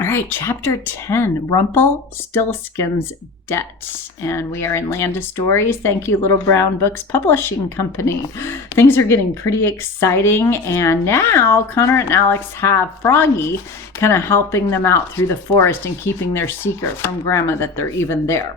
All right, chapter 10, Rumpelstiltskin's Debt. And we are in Land of Stories. Thank you, Little Brown Books Publishing Company. Things are getting pretty exciting. And now Connor and Alex have Froggy kind of helping them out through the forest and keeping their secret from Grandma that they're even there.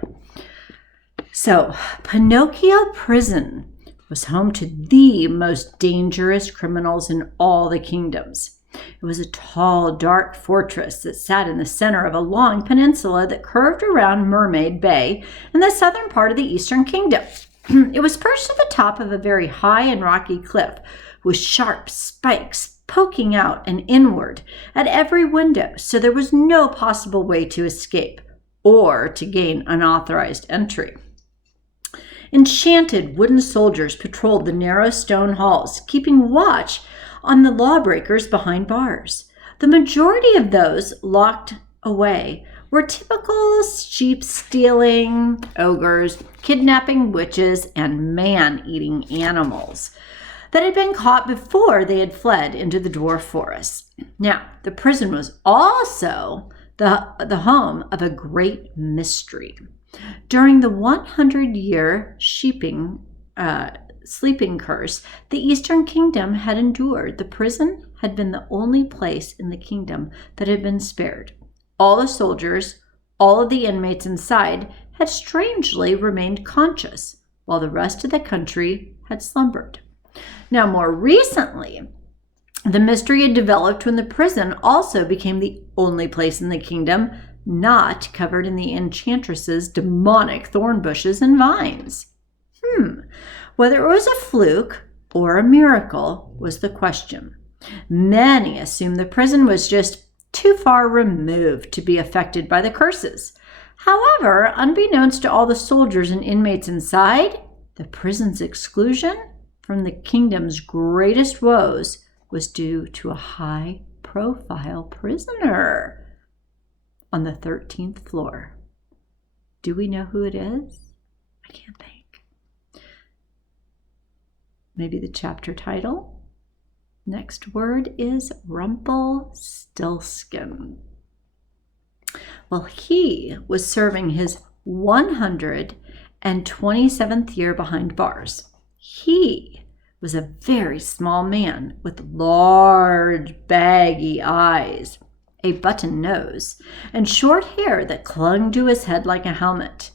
So, Pinocchio Prison was home to the most dangerous criminals in all the kingdoms. It was a tall, dark fortress that sat in the center of a long peninsula that curved around Mermaid Bay in the southern part of the Eastern Kingdom. It was perched at the top of a very high and rocky cliff with sharp spikes poking out and inward at every window, so there was no possible way to escape or to gain unauthorized entry. Enchanted wooden soldiers patrolled the narrow stone halls, keeping watch on the lawbreakers behind bars. The majority of those locked away were typical sheep-stealing ogres, kidnapping witches, and man-eating animals that had been caught before they had fled into the dwarf forest. Now, the prison was also the home of a great mystery. During the 100-year sleeping curse the Eastern Kingdom had endured, the prison had been the only place in the kingdom that had been spared. All the soldiers, all of the inmates inside, had strangely remained conscious, while the rest of the country had slumbered. Now, more recently, the mystery had developed when the prison also became the only place in the kingdom not covered in the enchantress's demonic thorn bushes and vines. Whether it was a fluke or a miracle was the question. Many assumed the prison was just too far removed to be affected by the curses. However, unbeknownst to all the soldiers and inmates inside, the prison's exclusion from the kingdom's greatest woes was due to a high-profile prisoner on the 13th floor. Do we know who it is? I can't think. Maybe the chapter title? Next word is Rumpelstiltskin. Well, he was serving his 127th year behind bars. He was a very small man with large, baggy eyes, a button nose, and short hair that clung to his head like a helmet.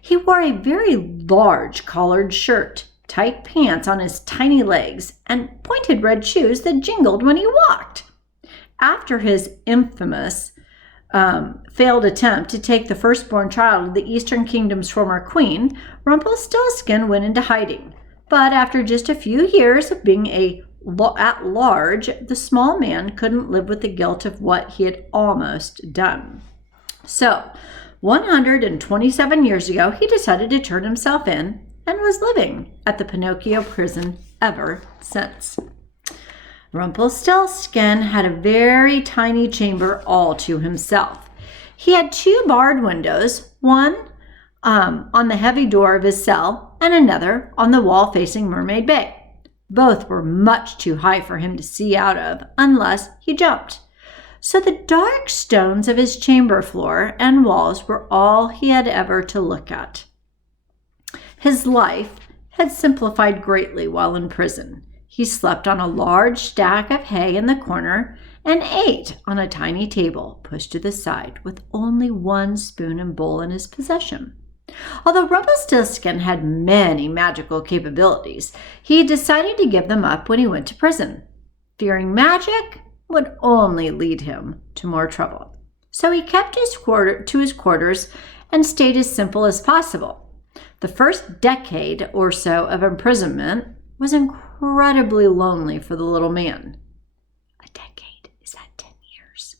He wore a very large collared shirt, tight pants on his tiny legs, and pointed red shoes that jingled when he walked. After his infamous failed attempt to take the firstborn child of the Eastern Kingdom's former queen, Rumpelstiltskin went into hiding. But after just a few years of being at large, the small man couldn't live with the guilt of what he had almost done. So, 127 years ago, he decided to turn himself in and was living at the Pinocchio prison ever since. Rumpelstiltskin had a very tiny chamber all to himself. He had two barred windows, one on the heavy door of his cell and another on the wall facing Mermaid Bay. Both were much too high for him to see out of unless he jumped. So the dark stones of his chamber floor and walls were all he had ever to look at. His life had simplified greatly while in prison. He slept on a large stack of hay in the corner and ate on a tiny table pushed to the side with only one spoon and bowl in his possession. Although Rumpelstiltskin had many magical capabilities, he decided to give them up when he went to prison, fearing magic would only lead him to more trouble. So he kept his quarters and stayed as simple as possible. The first decade or so of imprisonment was incredibly lonely for the little man. A decade is at 10 years.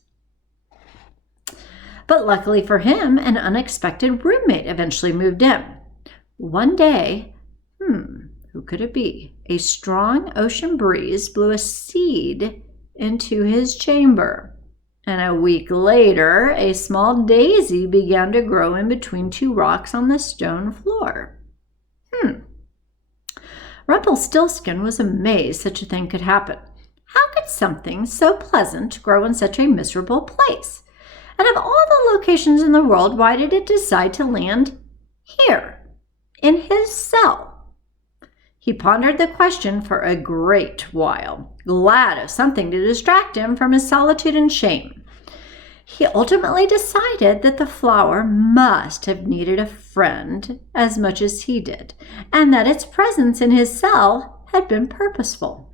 But luckily for him, an unexpected roommate eventually moved in. One day, who could it be? A strong ocean breeze blew a seed into his chamber. And a week later, a small daisy began to grow in between two rocks on the stone floor. Rumpelstiltskin was amazed such a thing could happen. How could something so pleasant grow in such a miserable place? And of all the locations in the world, why did it decide to land here, in his cell? He pondered the question for a great while, glad of something to distract him from his solitude and shame. He ultimately decided that the flower must have needed a friend as much as he did, and that its presence in his cell had been purposeful.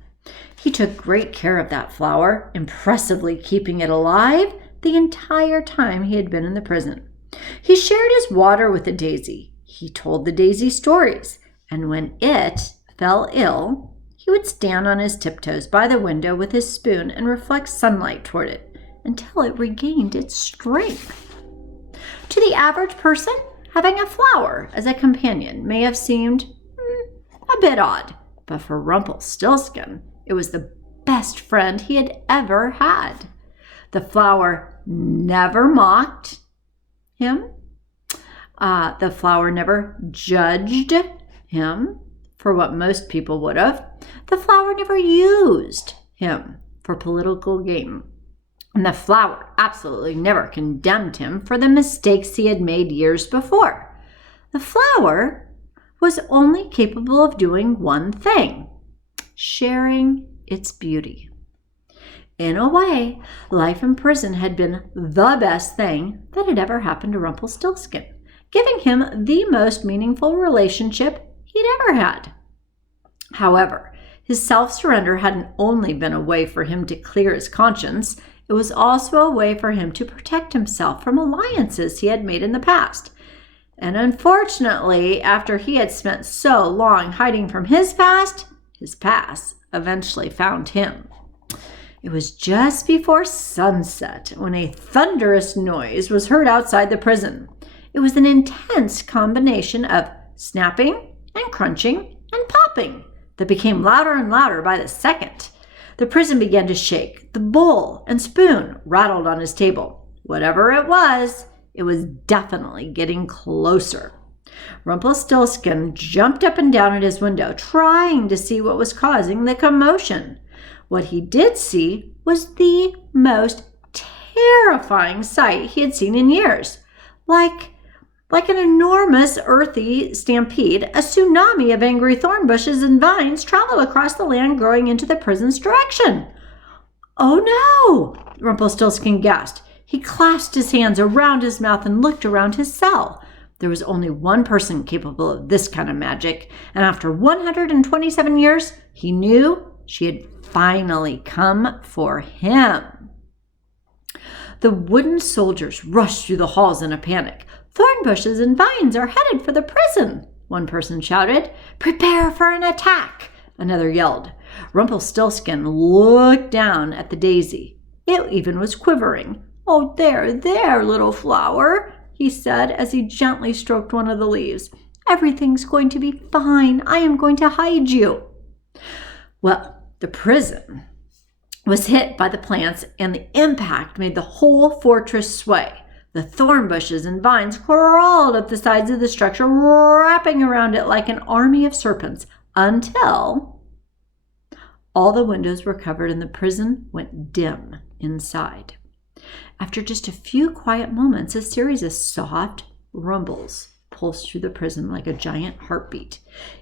He took great care of that flower, impressively keeping it alive the entire time he had been in the prison. He shared his water with the daisy. He told the daisy stories, and when it fell ill, he would stand on his tiptoes by the window with his spoon and reflect sunlight toward it until it regained its strength. To the average person, having a flower as a companion may have seemed a bit odd, but for Rumpelstiltskin, it was the best friend he had ever had. The flower never mocked him. The flower never judged him for what most people would have. The flower never used him for political gain. And the flower absolutely never condemned him for the mistakes he had made years before. The flower was only capable of doing one thing: sharing its beauty. In a way, life in prison had been the best thing that had ever happened to Rumpelstiltskin, giving him the most meaningful relationship he'd ever had. However, his self-surrender hadn't only been a way for him to clear his conscience, it was also a way for him to protect himself from alliances he had made in the past. And unfortunately, after he had spent so long hiding from his past eventually found him. It was just before sunset when a thunderous noise was heard outside the prison. It was an intense combination of snapping and crunching and popping that became louder and louder by the second. The prison began to shake. The bowl and spoon rattled on his table. Whatever it was definitely getting closer. Rumpelstiltskin jumped up and down at his window, trying to see what was causing the commotion. What he did see was the most terrifying sight he had seen in years. Like an enormous earthy stampede, a tsunami of angry thorn bushes and vines traveled across the land, growing into the prison's direction. "Oh no!" Rumpelstiltskin gasped. He clasped his hands around his mouth and looked around his cell. There was only one person capable of this kind of magic, and after 127 years, he knew she had finally come for him. The wooden soldiers rushed through the halls in a panic. "Thorn bushes and vines are headed for the prison," one person shouted. "Prepare for an attack," another yelled. Rumpelstiltskin looked down at the daisy. It even was quivering. "Oh, there, little flower," he said as he gently stroked one of the leaves. "Everything's going to be fine. I am going to hide you." Well, the prison was hit by the plants, and the impact made the whole fortress sway. The thorn bushes and vines crawled up the sides of the structure, wrapping around it like an army of serpents, until all the windows were covered and the prison went dim inside. After just a few quiet moments, a series of soft rumbles pulsed through the prison like a giant heartbeat.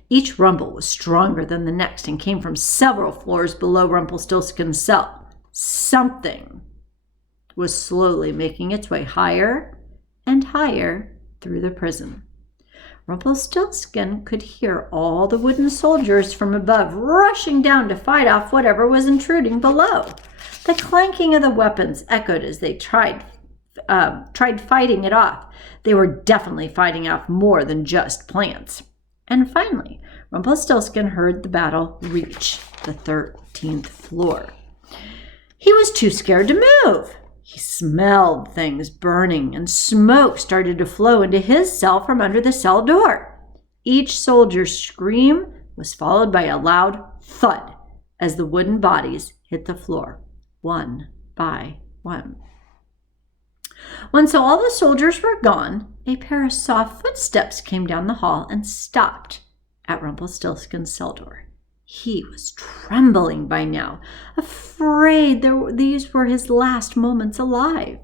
Each rumble was stronger than the next and came from several floors below Rumpelstiltskin's cell. Something was slowly making its way higher and higher through the prison. Rumpelstiltskin could hear all the wooden soldiers from above rushing down to fight off whatever was intruding below. The clanking of the weapons echoed as they tried fighting it off. They were definitely fighting off more than just plants. And finally, Rumpelstiltskin heard the battle reach the 13th floor. He was too scared to move. He smelled things burning, and smoke started to flow into his cell from under the cell door. Each soldier's scream was followed by a loud thud as the wooden bodies hit the floor, one by one. When all the soldiers were gone, a pair of soft footsteps came down the hall and stopped at Rumpelstiltskin's cell door. He was trembling by now, afraid these were his last moments alive.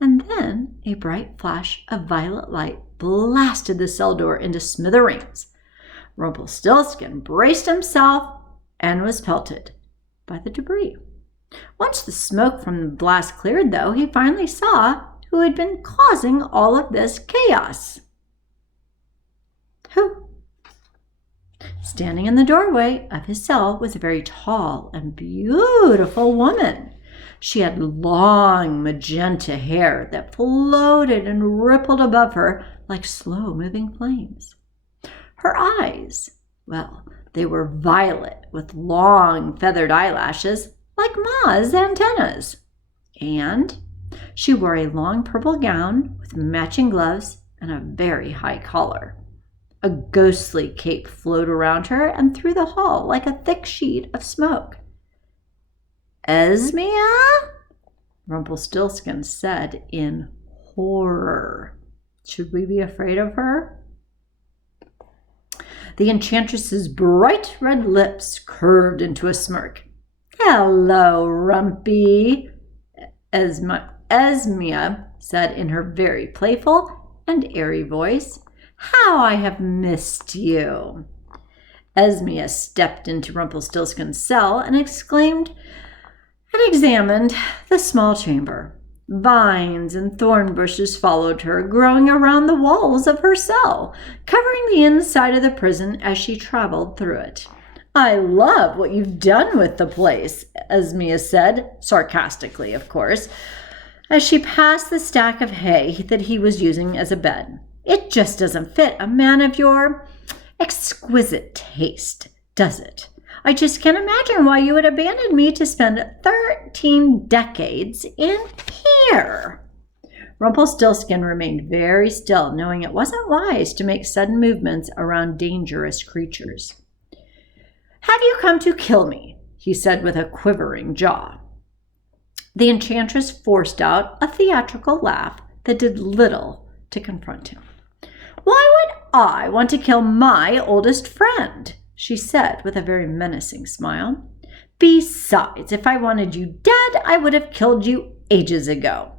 And then a bright flash of violet light blasted the cell door into smithereens. Rumpelstiltskin braced himself and was pelted by the debris. Once the smoke from the blast cleared, though, he finally saw who had been causing all of this chaos. Who? Standing in the doorway of his cell was a very tall and beautiful woman. She had long magenta hair that floated and rippled above her like slow-moving flames. Her eyes, well, they were violet with long feathered eyelashes like Ma's antennas. And she wore a long purple gown with matching gloves and a very high collar. A ghostly cape flowed around her and through the hall like a thick sheet of smoke. "Esmea?" Rumpelstiltskin said in horror. "Should we be afraid of her?" The enchantress's bright red lips curved into a smirk. "Hello, Rumpy," Esmea said in her very playful and airy voice. "How I have missed you." Esmea stepped into Rumpelstiltskin's cell and examined the small chamber. Vines and thorn bushes followed her, growing around the walls of her cell, covering the inside of the prison as she traveled through it. "I love what you've done with the place," Esmea said, sarcastically, of course, as she passed the stack of hay that he was using as a bed. "It just doesn't fit a man of your exquisite taste, does it? I just can't imagine why you would abandon me to spend 13 decades in here." Rumpelstiltskin remained very still, knowing it wasn't wise to make sudden movements around dangerous creatures. "Have you come to kill me?" he said with a quivering jaw. The enchantress forced out a theatrical laugh that did little to confront him. "Why would I want to kill my oldest friend?" she said with a very menacing smile. "Besides, if I wanted you dead, I would have killed you ages ago."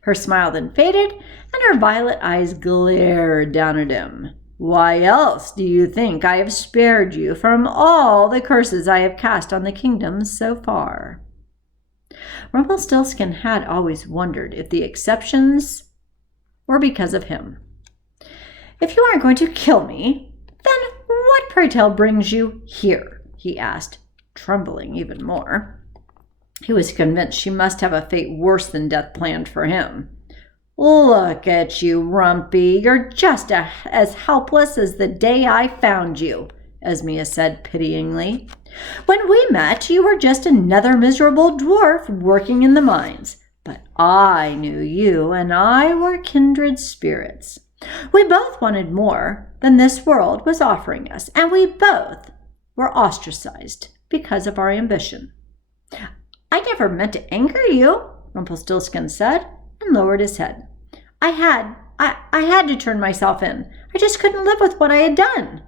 Her smile then faded, and her violet eyes glared down at him. "Why else do you think I have spared you from all the curses I have cast on the kingdom so far?" Rumpelstiltskin had always wondered if the exceptions were because of him. "If you aren't going to kill me, then what, pray tell, brings you here?" he asked, trembling even more. He was convinced she must have a fate worse than death planned for him. "Look at you, Rumpy. You're just as helpless as the day I found you," Esmea said pityingly. "When we met, you were just another miserable dwarf working in the mines. But I knew you, and I were kindred spirits. We both wanted more than this world was offering us, and we both were ostracized because of our ambition." "I never meant to anger you," Rumpelstiltskin said, and lowered his head. I had to turn myself in. I just couldn't live with what I had done."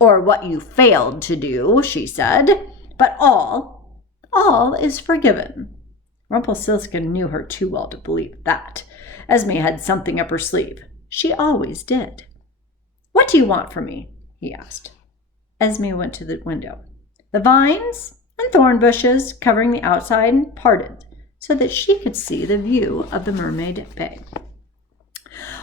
"Or what you failed to do," she said. "But all is forgiven." Rumpelstiltskin knew her too well to believe that. Esmea had something up her sleeve. She always did. "What do you want from me?" he asked. Esmea went to the window. The vines and thorn bushes covering the outside parted so that she could see the view of the Mermaid Bay.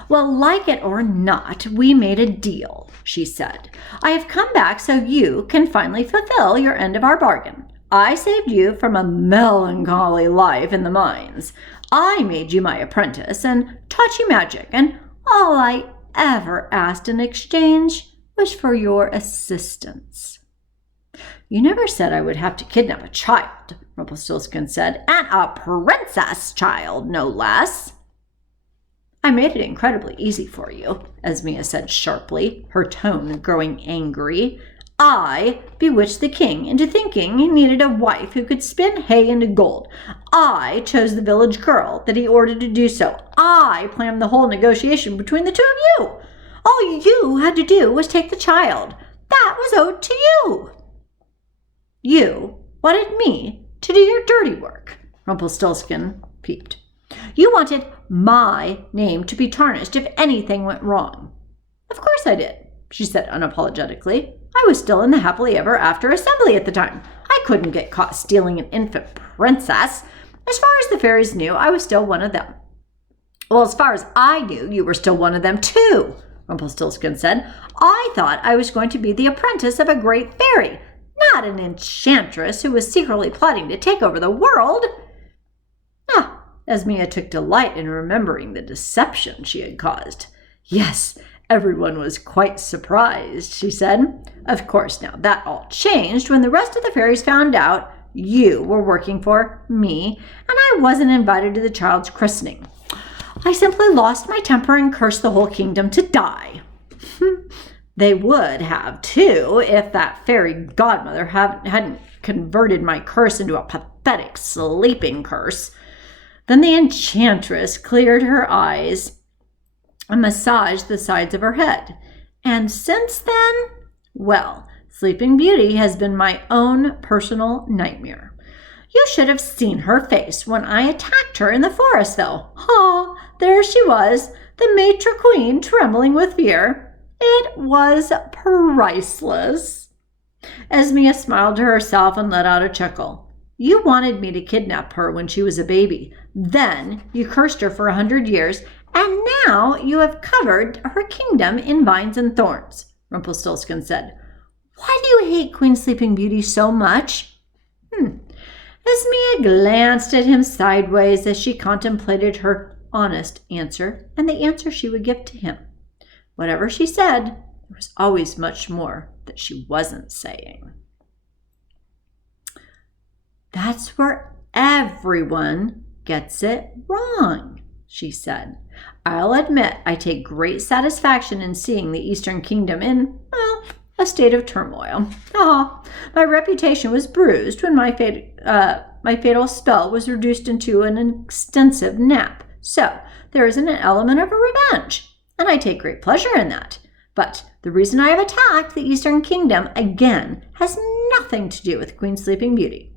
"Well, like it or not, we made a deal," she said. "I have come back so you can finally fulfill your end of our bargain. I saved you from a melancholy life in the mines. I made you my apprentice and taught you magic, and all I ever asked in exchange was for your assistance." "You never said I would have to kidnap a child," Rumpelstiltskin said, "and a princess child, no less." "I made it incredibly easy for you," Esmea said sharply, her tone growing angry. "I bewitched the king into thinking he needed a wife who could spin hay into gold. I chose the village girl that he ordered to do so. I planned the whole negotiation between the two of you. All you had to do was take the child. That was owed to you. You wanted me to do your dirty work." Rumpelstiltskin peeped. You wanted my name to be tarnished if anything went wrong. Of course I did, she said unapologetically. I was still in the happily ever after assembly at the time. I couldn't get caught stealing an infant princess. As far as the fairies knew, I was still one of them. Well, as far as I knew, you were still one of them too, Rumpelstiltskin said. I thought I was going to be the apprentice of a great fairy, not an enchantress who was secretly plotting to take over the world. Esmea took delight in remembering the deception she had caused. Yes, everyone was quite surprised, she said. Of course, now that all changed when the rest of the fairies found out you were working for me and I wasn't invited to the child's christening. I simply lost my temper and cursed the whole kingdom to die. They would have, too, if that fairy godmother hadn't converted my curse into a pathetic sleeping curse. Then the enchantress cleared her eyes and massaged the sides of her head. And since then, well, Sleeping Beauty has been my own personal nightmare. You should have seen her face when I attacked her in the forest, though. There she was, the maitre queen, trembling with fear. It was priceless. Esmea smiled to herself and let out a chuckle. You wanted me to kidnap her when she was a baby. Then you cursed her for 100 years, and now you have covered her kingdom in vines and thorns, Rumpelstiltskin said. Why do you hate Queen Sleeping Beauty so much? Esmea glanced at him sideways as she contemplated her honest answer and the answer she would give to him. Whatever she said, there was always much more that she wasn't saying. That's where everyone gets it wrong, she said. I'll admit I take great satisfaction in seeing the Eastern Kingdom in, a state of turmoil. My reputation was bruised when my fatal spell was reduced into an extensive nap. So there is an element of a revenge, and I take great pleasure in that. But the reason I have attacked the Eastern Kingdom again has nothing to do with Queen Sleeping Beauty.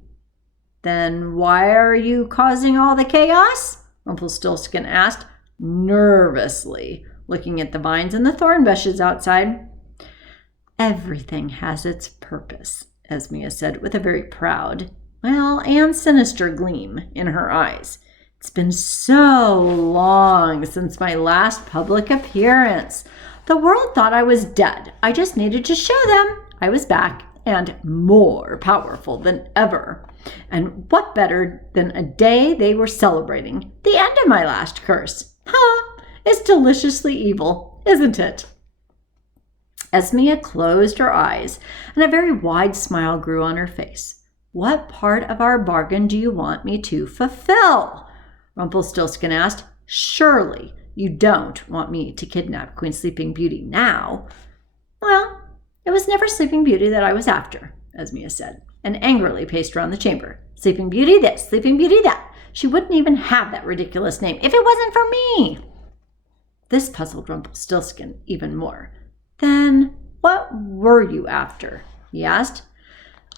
Then why are you causing all the chaos? Rumpelstiltskin asked, nervously, looking at the vines and the thorn bushes outside. Everything has its purpose, Esmea said with a very proud, and sinister gleam in her eyes. It's been so long since my last public appearance. The world thought I was dead. I just needed to show them I was back and more powerful than ever. And what better than a day they were celebrating the end of my last curse? It's deliciously evil, isn't it? Esmea closed her eyes, and a very wide smile grew on her face. What part of our bargain do you want me to fulfill? Rumpelstiltskin asked. Surely you don't want me to kidnap Queen Sleeping Beauty now. Well, it was never Sleeping Beauty that I was after, Esmea said, and angrily paced around the chamber. Sleeping Beauty this, Sleeping Beauty that. She wouldn't even have that ridiculous name if it wasn't for me. This puzzled Rumpelstiltskin even more. Then what were you after? He asked.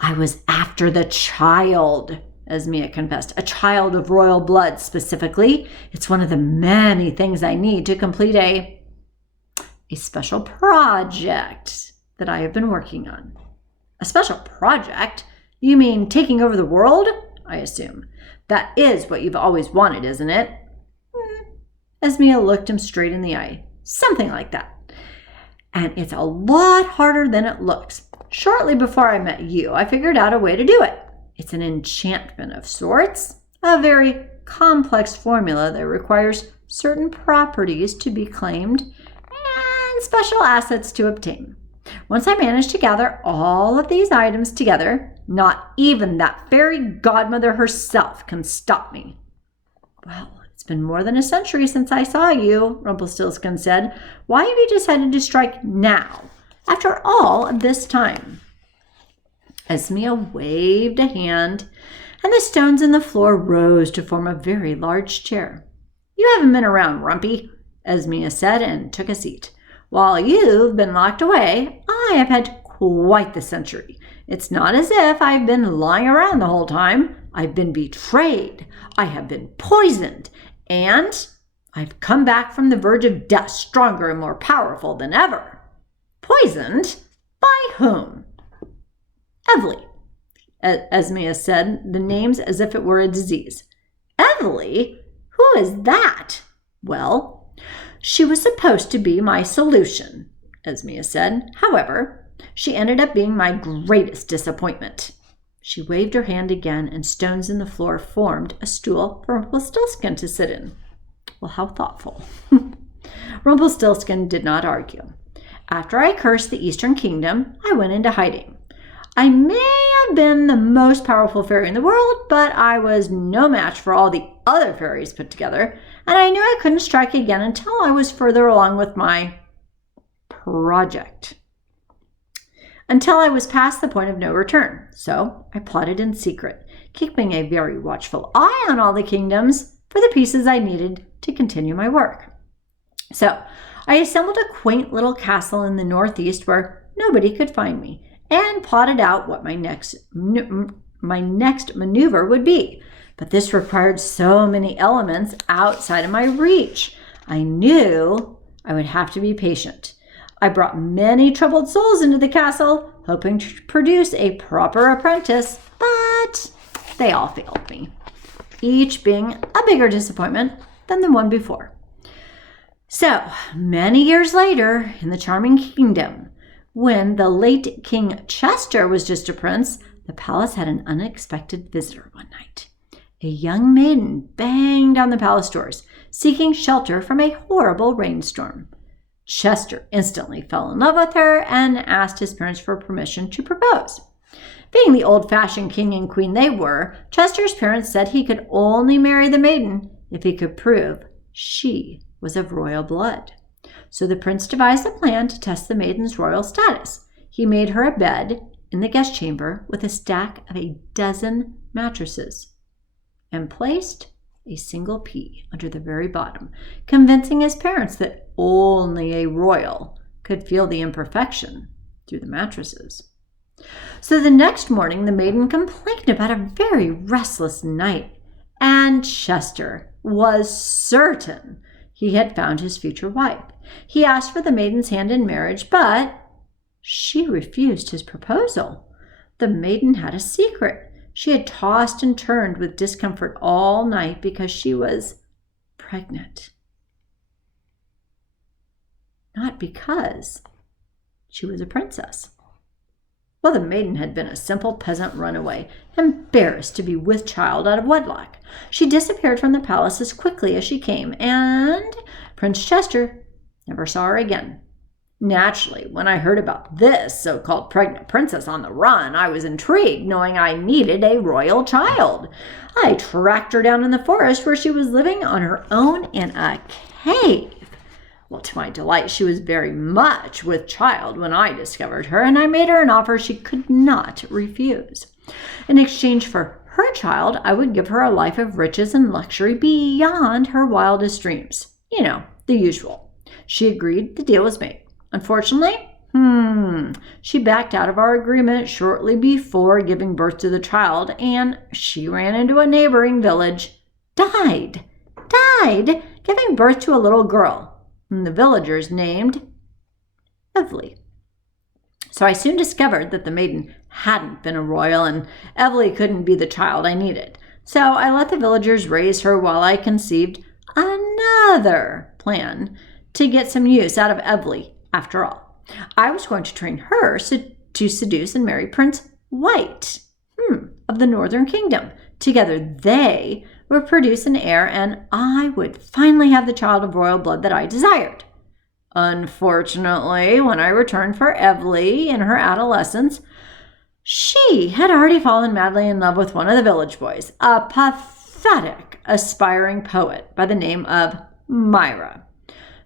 I was after the child, Esmea confessed. A child of royal blood, specifically. It's one of the many things I need to complete a special project that I have been working on. A special project? You mean taking over the world? I assume. That is what you've always wanted, isn't it? Esmea looked him straight in the eye. Something like that. And it's a lot harder than it looks. Shortly before I met you, I figured out a way to do it. It's an enchantment of sorts, a very complex formula that requires certain properties to be claimed and special assets to obtain. Once I manage to gather all of these items together, not even that fairy godmother herself can stop me. Well, it's been more than a century since I saw you, Rumpelstiltskin said. Why have you decided to strike now, after all of this time? Esmea waved a hand, and the stones in the floor rose to form a very large chair. You haven't been around, Rumpy, Esmea said, and took a seat. While you've been locked away, I have had quite the century. It's not as if I've been lying around the whole time. I've been betrayed. I have been poisoned. And I've come back from the verge of death stronger and more powerful than ever. Poisoned? By whom? Evely. Esmea said the names as if it were a disease. Evely? Who is that? Well, she was supposed to be my solution, Esmea said. However, she ended up being my greatest disappointment. She waved her hand again, and stones in the floor formed a stool for Rumpelstiltskin to sit in. Well, how thoughtful. Rumpelstiltskin did not argue. After I cursed the Eastern Kingdom, I went into hiding. I may have been the most powerful fairy in the world, but I was no match for all the other fairies put together, and I knew I couldn't strike again until I was further along with my project. Until I was past the point of no return. So I plotted in secret, keeping a very watchful eye on all the kingdoms for the pieces I needed to continue my work. So I assembled a quaint little castle in the northeast where nobody could find me, and plotted out what my next maneuver would be. But this required so many elements outside of my reach. I knew I would have to be patient. I brought many troubled souls into the castle, hoping to produce a proper apprentice, but they all failed me, each being a bigger disappointment than the one before. So, many years later, in the charming kingdom, when the late King Chester was just a prince, the palace had an unexpected visitor one night. A young maiden banged down the palace doors, seeking shelter from a horrible rainstorm. Chester instantly fell in love with her and asked his parents for permission to propose. Being the old-fashioned king and queen they were, Chester's parents said he could only marry the maiden if he could prove she was of royal blood. So the prince devised a plan to test the maiden's royal status. He made her a bed in the guest chamber with a stack of 12 mattresses and placed a single pea under the very bottom, convincing his parents that only a royal could feel the imperfection through the mattresses. So the next morning, the maiden complained about a very restless night, and Chester was certain he had found his future wife. He asked for the maiden's hand in marriage, but she refused his proposal. The maiden had a secret. She had tossed and turned with discomfort all night because she was pregnant. Not because she was a princess. Well, the maiden had been a simple peasant runaway, embarrassed to be with child out of wedlock. She disappeared from the palace as quickly as she came, and Prince Chester never saw her again. Naturally, when I heard about this so-called pregnant princess on the run, I was intrigued, knowing I needed a royal child. I tracked her down in the forest where she was living on her own in a cave. Well, to my delight, she was very much with child when I discovered her, and I made her an offer she could not refuse. In exchange for her child, I would give her a life of riches and luxury beyond her wildest dreams. You know, the usual. She agreed. The deal was made. Unfortunately, she backed out of our agreement shortly before giving birth to the child, and she ran into a neighboring village. Died, giving birth to a little girl, whom the villagers named Evely. So I soon discovered that the maiden hadn't been a royal, and Evely couldn't be the child I needed. So I let the villagers raise her while I conceived another plan to get some use out of Evely. After all, I was going to train her to seduce and marry Prince White of the Northern Kingdom. Together they would produce an heir, and I would finally have the child of royal blood that I desired. Unfortunately, when I returned for Evely in her adolescence, she had already fallen madly in love with one of the village boys, a pathetic, aspiring poet by the name of Myra.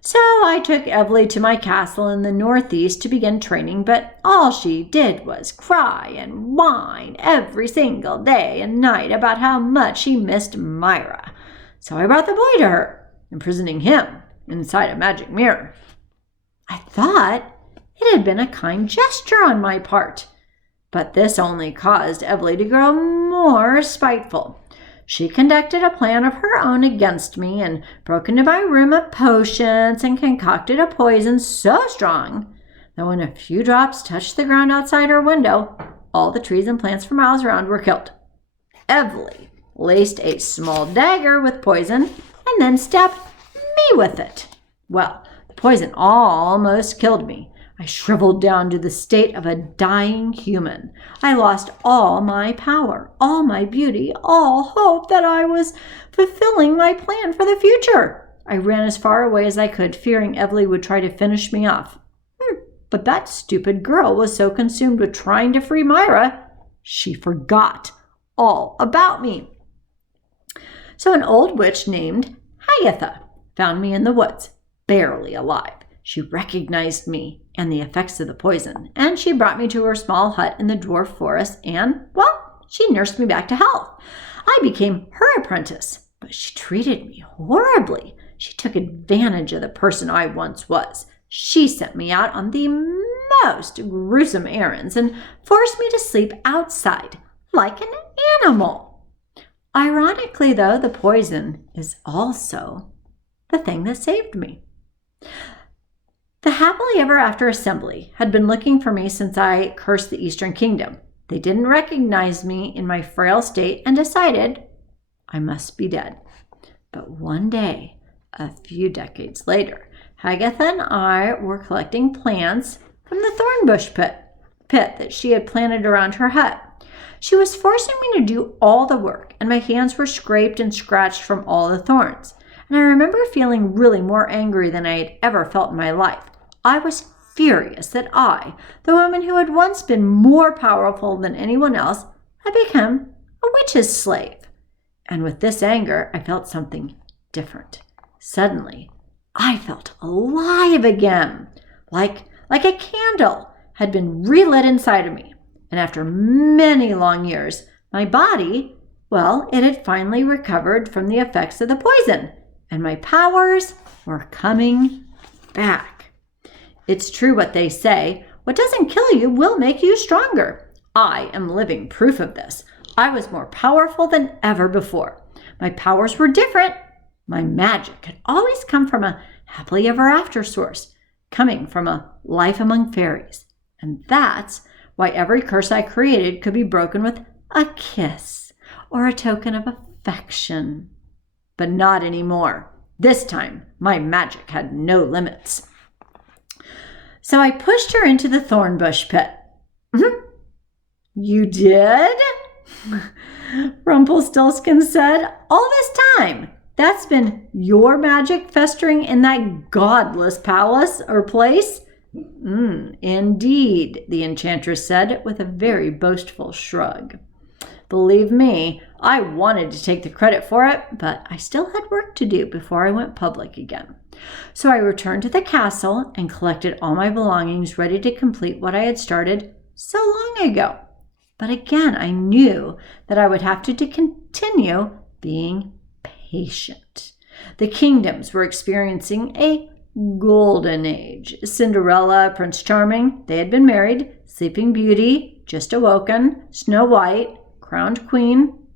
So I took Evely to my castle in the northeast to begin training, but all she did was cry and whine every single day and night about how much she missed Myra. So I brought the boy to her, imprisoning him inside a magic mirror. I thought it had been a kind gesture on my part, but this only caused Evely to grow more spiteful. She conducted a plan of her own against me and broke into my room of potions and concocted a poison so strong that when a few drops touched the ground outside her window, all the trees and plants for miles around were killed. Evely laced a small dagger with poison and then stabbed me with it. Well, the poison almost killed me. I shriveled down to the state of a dying human. I lost all my power, all my beauty, all hope that I was fulfilling my plan for the future. I ran as far away as I could, fearing Evely would try to finish me off. But that stupid girl was so consumed with trying to free Myra, she forgot all about me. So an old witch named Hagatha found me in the woods, barely alive. She recognized me and the effects of the poison, and she brought me to her small hut in the dwarf forest and, well, she nursed me back to health. I became her apprentice, but she treated me horribly. She took advantage of the person I once was. She sent me out on the most gruesome errands and forced me to sleep outside like an animal. Ironically, though, the poison is also the thing that saved me. The Happily Ever After Assembly had been looking for me since I cursed the Eastern Kingdom. They didn't recognize me in my frail state and decided I must be dead. But one day, a few decades later, Hagatha and I were collecting plants from the thornbush pit that she had planted around her hut. She was forcing me to do all the work, and my hands were scraped and scratched from all the thorns. And I remember feeling really more angry than I had ever felt in my life. I was furious that I, the woman who had once been more powerful than anyone else, had become a witch's slave. And with this anger, I felt something different. Suddenly, I felt alive again, like a candle had been relit inside of me. And after many long years, my body, well, it had finally recovered from the effects of the poison, and my powers were coming back. It's true what they say, what doesn't kill you will make you stronger. I am living proof of this. I was more powerful than ever before. My powers were different. My magic had always come from a happily ever after source, coming from a life among fairies. And that's why every curse I created could be broken with a kiss or a token of affection. But not anymore. This time, my magic had no limits. So I pushed her into the thornbush pit. You did? Rumpelstiltskin said. All this time, that's been your magic festering in that godless palace or place? Indeed, the enchantress said with a very boastful shrug. Believe me, I wanted to take the credit for it, but I still had work to do before I went public again. So I returned to the castle and collected all my belongings, ready to complete what I had started so long ago. But again, I knew that I would have to continue being patient. The kingdoms were experiencing a golden age. Cinderella, Prince Charming, they had been married. Sleeping Beauty, just awoken. Snow White, crowned queen.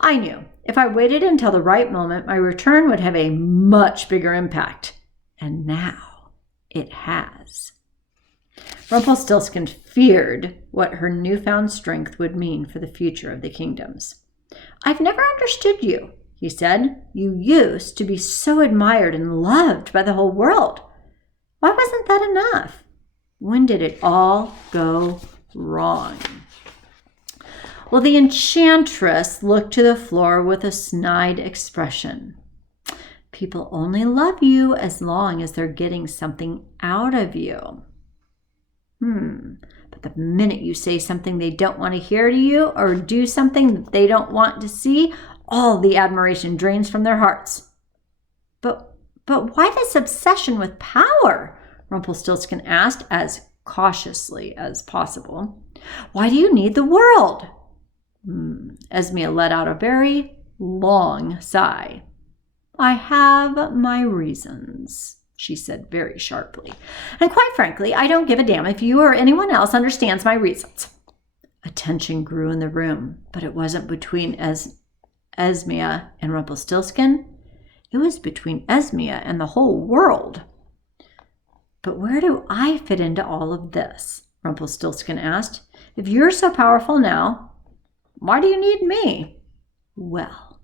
I knew if I waited until the right moment, my return would have a much bigger impact. And now it has. Rumpelstiltskin feared what her newfound strength would mean for the future of the kingdoms. I've never understood you, he said. You used to be so admired and loved by the whole world. Why wasn't that enough? When did it all go wrong? Well, the enchantress looked to the floor with a snide expression. People only love you as long as they're getting something out of you. But the minute you say something they don't want to hear to you or do something that they don't want to see, all the admiration drains from their hearts. But why this obsession with power? Rumpelstiltskin asked as cautiously as possible. Why do you need the world? Esmea let out a very long sigh. I have my reasons, she said very sharply. And quite frankly, I don't give a damn if you or anyone else understands my reasons. A tension grew in the room, but it wasn't between Esmea and Rumpelstiltskin? It was between Esmea and the whole world. But where do I fit into all of this? Rumpelstiltskin asked. If you're so powerful now, why do you need me? Well,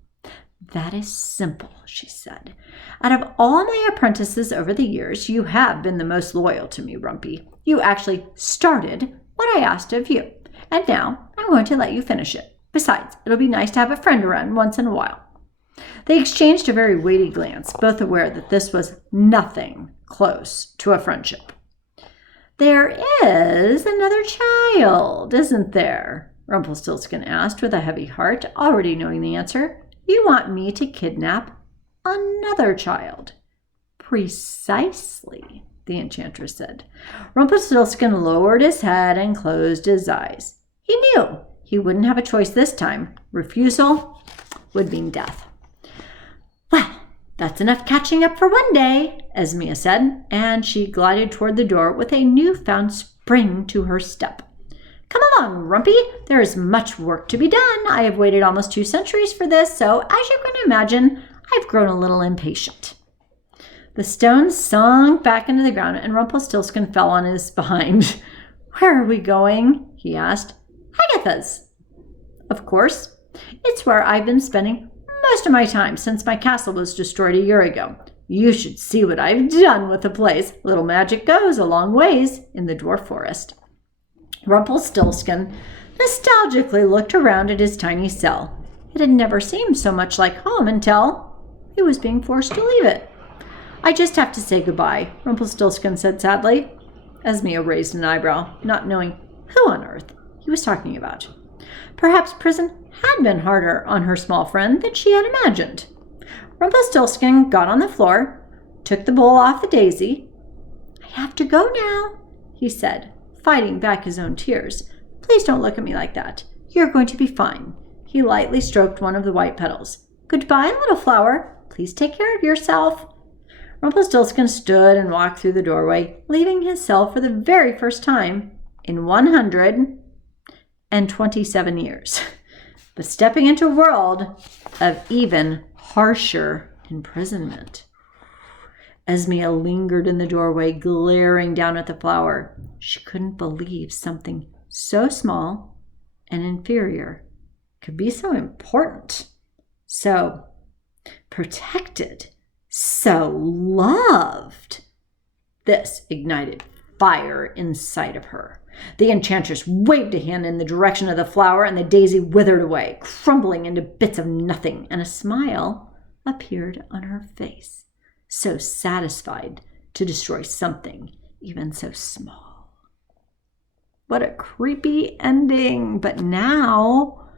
that is simple, she said. Out of all my apprentices over the years, you have been the most loyal to me, Rumpy. You actually started what I asked of you, and now I'm going to let you finish it. Besides, it'll be nice to have a friend around once in a while. They exchanged a very weighty glance, both aware that this was nothing close to a friendship. There is another child, isn't there? Rumpelstiltskin asked with a heavy heart, already knowing the answer. You want me to kidnap another child? Precisely, the enchantress said. Rumpelstiltskin lowered his head and closed his eyes. He knew he wouldn't have a choice this time. Refusal would mean death. Well, that's enough catching up for one day, Esmea said, and she glided toward the door with a newfound spring to her step. Come along, Rumpy. There is much work to be done. I have waited almost 2 centuries for this, so as you can imagine, I've grown a little impatient. The stone sunk back into the ground, and Rumpelstiltskin fell on his behind. Where are we going? He asked. Agatha's. Of course. It's where I've been spending most of my time since my castle was destroyed a year ago. You should see what I've done with the place. Little magic goes a long ways in the dwarf forest. Rumpelstiltskin nostalgically looked around at his tiny cell. It had never seemed so much like home until he was being forced to leave it. I just have to say goodbye, Rumpelstiltskin said sadly. Esmea raised an eyebrow, not knowing who on earth he was talking about. Perhaps prison had been harder on her small friend than she had imagined. Rumpelstiltskin got on the floor, took the bowl off the daisy. I have to go now, he said, fighting back his own tears. Please don't look at me like that. You're going to be fine. He lightly stroked one of the white petals. Goodbye, little flower. Please take care of yourself. Rumpelstiltskin stood and walked through the doorway, leaving his cell for the very first time in 127 years, but stepping into a world of even harsher imprisonment. Esmea lingered in the doorway, glaring down at the flower. She couldn't believe something so small and inferior could be so important, so protected, so loved. This ignited fire inside of her. The enchantress waved a hand in the direction of the flower, and the daisy withered away, crumbling into bits of nothing, and a smile appeared on her face, so satisfied to destroy something even so small. What a creepy ending! But now,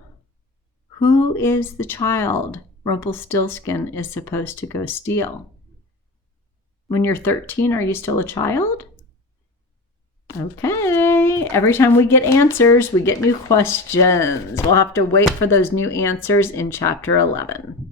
who is the child Rumpelstiltskin is supposed to go steal? When you're 13, are you still a child? Okay, every time we get answers, we get new questions. We'll have to wait for those new answers in chapter 11.